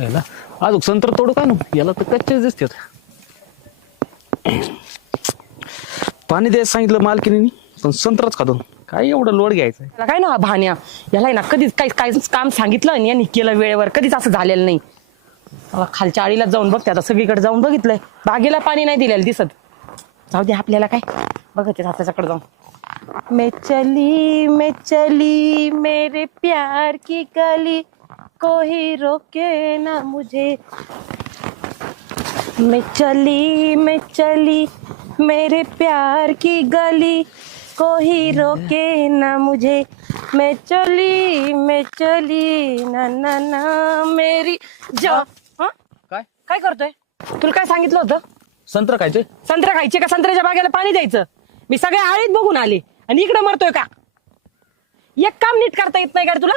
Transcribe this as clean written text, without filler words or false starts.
याला अजून संत्र तोडू काय ना याला तर कच्चेच दिसतात. पाणी द्यायला सांगितलं मालकीने पण संत्रच खातो. काय एवढं लोड घ्यायचं. त्याला काय ना भान्या, याला ना कधीच काय काम सांगितलं आणि यांनी केलं वेळेवर, कधीच असं झालेलं नाही. मला खालच्या आळीला जाऊन बघते आता, सगळीकडे जाऊन बघितलंय, बागेला पाणी नाही दिलेलं दिसत. जाऊ दे आपल्याला काय बघते त्याच्याकडे जाऊन. मैं चली मेरे प्यार की गली, कोई रोके ना मुझे. मैं चली मेरे प्यार की गली, कोई रोके ना मुझे. मैं चली ना ना ना मेरी जा. काय करतोय? तुला काय सांगितलं होतं? संत्र खायचे. संत्रा खायचे का? संत्र्याच्या बागेला पाणी द्यायचं. मी सगळ्या आळीत बघून आले आणि इकडे मरतोय का? एक काम नीट करता येत नाही का रे तुला?